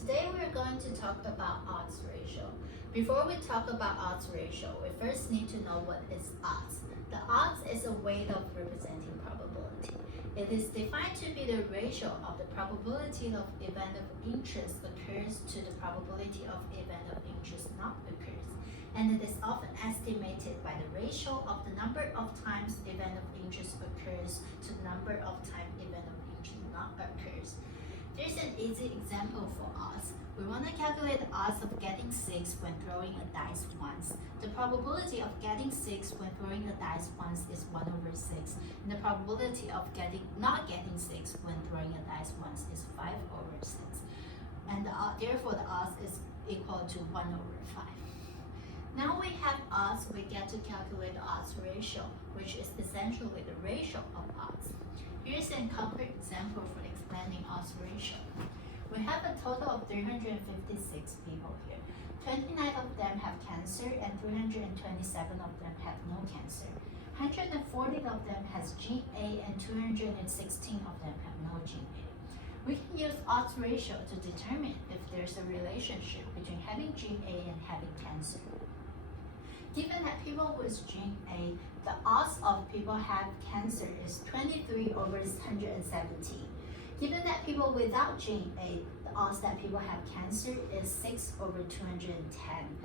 Today we're going to talk about odds ratio. Before we talk about odds ratio, we first need to know what is odds. The odds is a way of representing probability. It is defined to be the ratio of the probability of event of interest occurs to the probability of event of interest not occurs. And it is often estimated by the ratio of the number of times event of interest occurs to the number of times event of interest not occurs. Here's an easy example for odds. We want to calculate the odds of getting 6 when throwing a dice once. The probability of getting 6 when throwing a dice once is 1 over 6. And the probability of not getting 6 when throwing a dice once is 5 over 6. And therefore the odds is equal to 1 over 5. Now we have odds, we get to calculate the odds ratio, which is essentially the ratio of odds. Here's a concrete example for explaining odds ratio. We have a total of 356 people here. 29 of them have cancer and 327 of them have no cancer. 140 of them has gene A and 216 of them have no gene A. We can use odds ratio to determine if there's a relationship between having gene A and having cancer. Given that people with gene A, the odds of people have cancer is 23 over 117. Given that people without gene A, the odds that people have cancer is 6 over 210.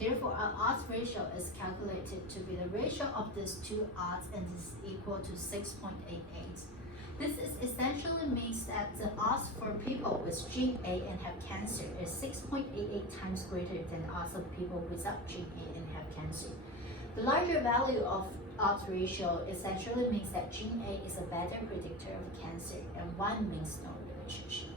Therefore, our odds ratio is calculated to be the ratio of these two odds and is equal to 6.88. This essentially means that the odds for people with gene A and have cancer is 6.88 times greater than the odds of people without gene A and have cancer. The larger value of odds ratio essentially means that gene A is a better predictor of cancer and 1 means no relationship.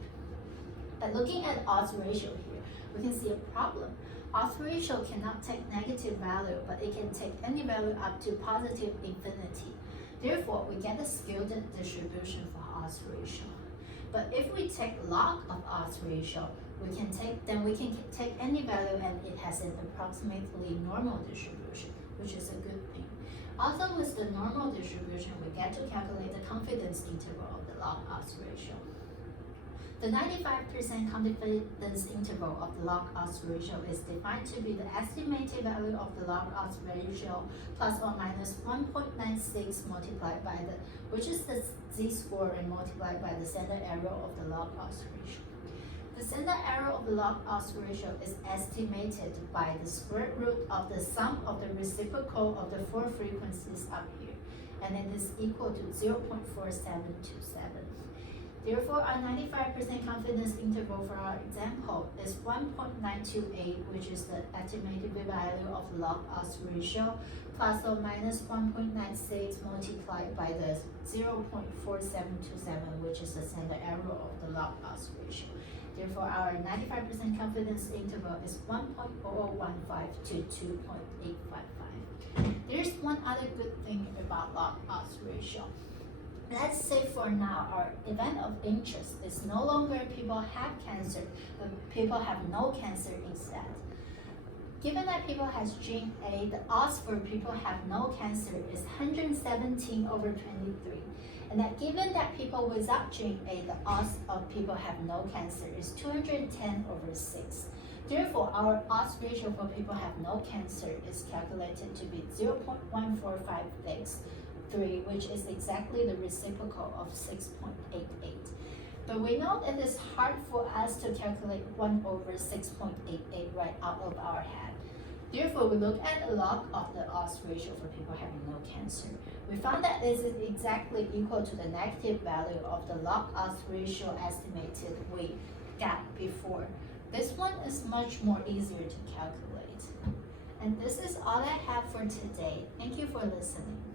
By looking at odds ratio here, we can see a problem. Odds ratio cannot take negative value, but it can take any value up to positive infinity. Therefore, we get a skewed distribution for odds ratio. But if we take log of odds ratio, we can take any value and it has an approximately normal distribution, which is a good thing. Also, with the normal distribution, we get to calculate the confidence interval of the log odds ratio. The 95% confidence interval of the log odds ratio is defined to be the estimated value of the log odds ratio plus or minus 1.96 multiplied by which is the z-score, and multiplied by the standard error of the log odds ratio. The standard error of the log odds ratio is estimated by the square root of the sum of the reciprocal of the 4 frequencies up here, and it is equal to 0.4727. Therefore, our 95% confidence interval for our example is 1.928, which is the estimated value of the log odds ratio, plus or minus 1.96 multiplied by the 0.4727, which is the standard error of the log odds ratio. Therefore, our 95% confidence interval is 1.0015 to 2.855. There's one other good thing about log odds ratio. Let's say for now our event of interest is no longer people have cancer, but people have no cancer instead. Given that people has gene A, the odds for people have no cancer is 117 over 23. And that given that people without gene A, the odds of people have no cancer is 210 over 6. Therefore, our odds ratio for people have no cancer is calculated to be 0.1456. Which is exactly the reciprocal of 6.88. But we know that it's hard for us to calculate 1 over 6.88 right out of our head. Therefore, we look at the log of the odds ratio for people having no cancer. We found that this is exactly equal to the negative value of the log odds ratio estimated we got before. This one is much more easier to calculate. And this is all I have for today. Thank you for listening.